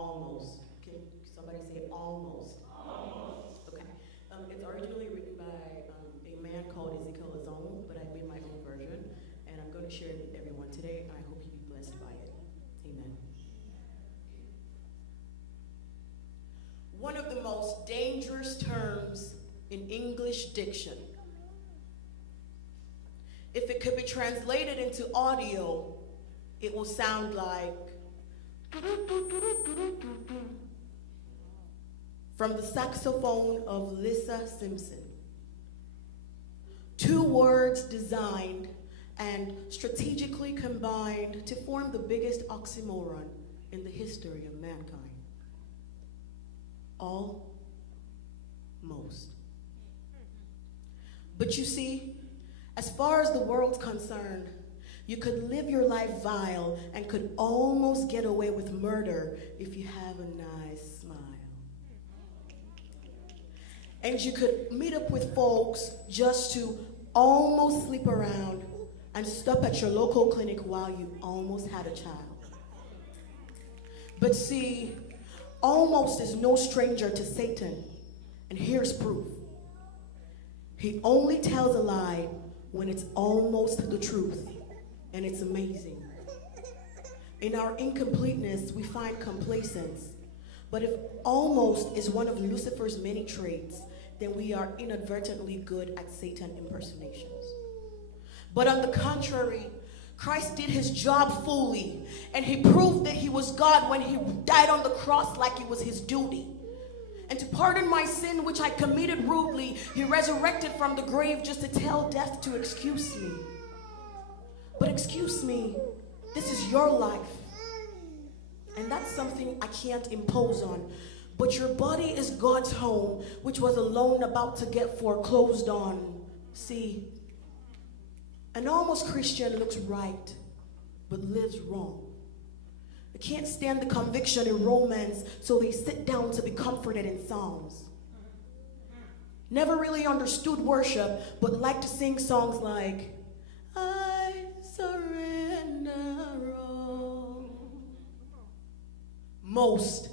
Almost. Can somebody say almost? Almost. Okay. It's originally written by a man called Ezekiel Azong, but I made my own version, and I'm going to share it with everyone today, and I hope you be blessed by it. Amen. One of the most dangerous terms in English diction. If it could be translated into audio, it will sound like from the saxophone of Lisa Simpson. Two words designed and strategically combined to form the biggest oxymoron in the history of mankind. Almost. But you see, as far as the world's concerned, you could live your life vile and could almost get away with murder if you have a nice smile. And you could meet up with folks just to almost sleep around and stop at your local clinic while you almost had a child. But see, almost is no stranger to Satan, and here's proof. He only tells a lie when it's almost the truth, and it's amazing. In our incompleteness, we find complacence, but if almost is one of Lucifer's many traits, then we are inadvertently good at Satan impersonations. But on the contrary, Christ did his job fully, and he proved that he was God when he died on the cross like it was his duty. And to pardon my sin which I committed rudely, he resurrected from the grave just to tell death to excuse me. But excuse me, this is your life. And that's something I can't impose on. But your body is God's home, which was a loan about to get foreclosed on. See, an almost Christian looks right, but lives wrong. They can't stand the conviction in Romans, so they sit down to be comforted in Psalms. Never really understood worship, but like to sing songs like, I surrender all. Most.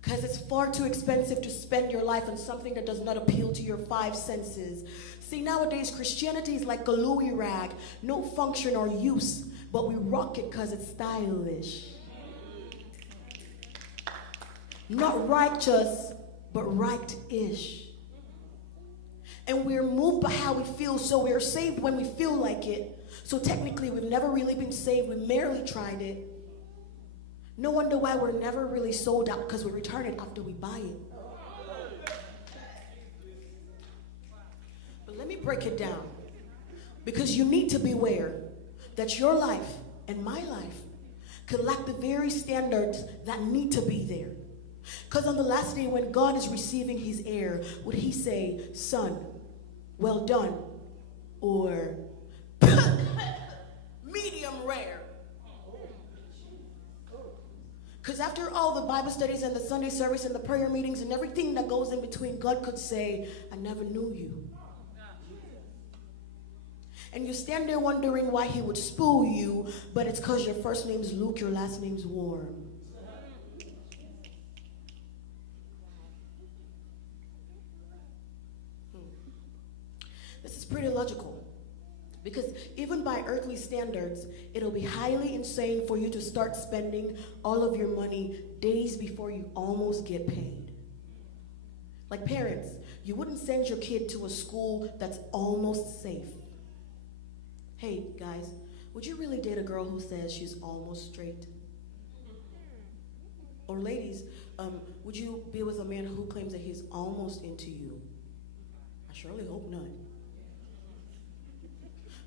Because it's far too expensive to spend your life on something that does not appeal to your five senses. See, nowadays, Christianity is like a Louis rag, no function or use, but we rock it because it's stylish. Not righteous, but right-ish. And we're moved by how we feel, so we're saved when we feel like it. So technically, we've never really been saved, we merely tried it. No wonder why we're never really sold out, because we return it after we buy it. But let me break it down, because you need to beware that your life and my life could lack the very standards that need to be there. Because on the last day when God is receiving his heir, would he say, son, well done, or medium rare? Because after all the Bible studies and the Sunday service and the prayer meetings and everything that goes in between, God could say, I never knew you. And you stand there wondering why he would spoil you, but it's because your first name's Luke, your last name's Warm. This is pretty logical. Because even by earthly standards, it'll be highly insane for you to start spending all of your money days before you almost get paid. Like parents, you wouldn't send your kid to a school that's almost safe. Hey, guys, would you really date a girl who says she's almost straight? Or ladies, would you be with a man who claims that he's almost into you? I surely hope not.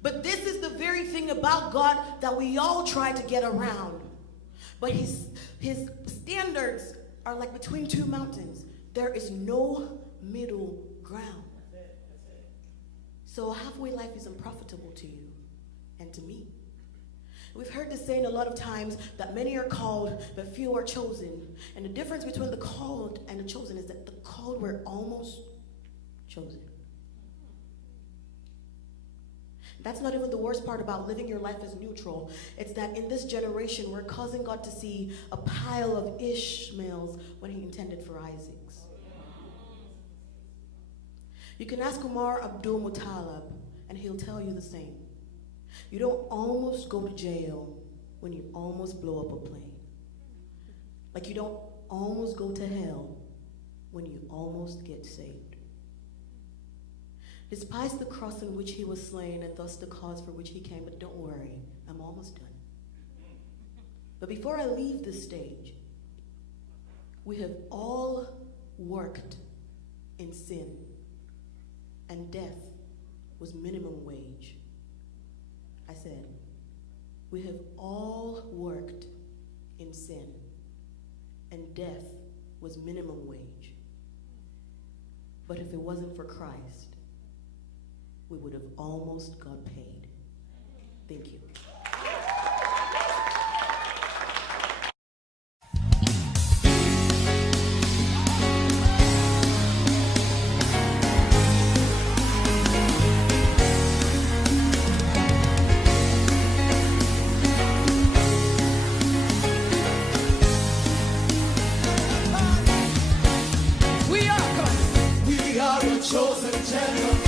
But this is the very thing about God that we all try to get around. But his standards are like between two mountains. There is no middle ground. So a halfway life is unprofitable to you and to me. We've heard this saying a lot of times that many are called, but few are chosen. And the difference between the called and the chosen is that the called were almost chosen. That's not even the worst part about living your life as neutral. It's that in this generation, we're causing God to see a pile of Ishmaels when he intended for Isaacs. You can ask Umar Abdul Muttalib, and he'll tell you the same. You don't almost go to jail when you almost blow up a plane. Like you don't almost go to hell when you almost get saved. Despise the cross in which he was slain and thus the cause for which he came, but don't worry, I'm almost done. But before I leave this stage, we have all worked in sin, and death was minimum wage. I said, we have all worked in sin, and death was minimum wage. But if it wasn't for Christ, we would have almost got paid. Thank you. We are a chosen generation.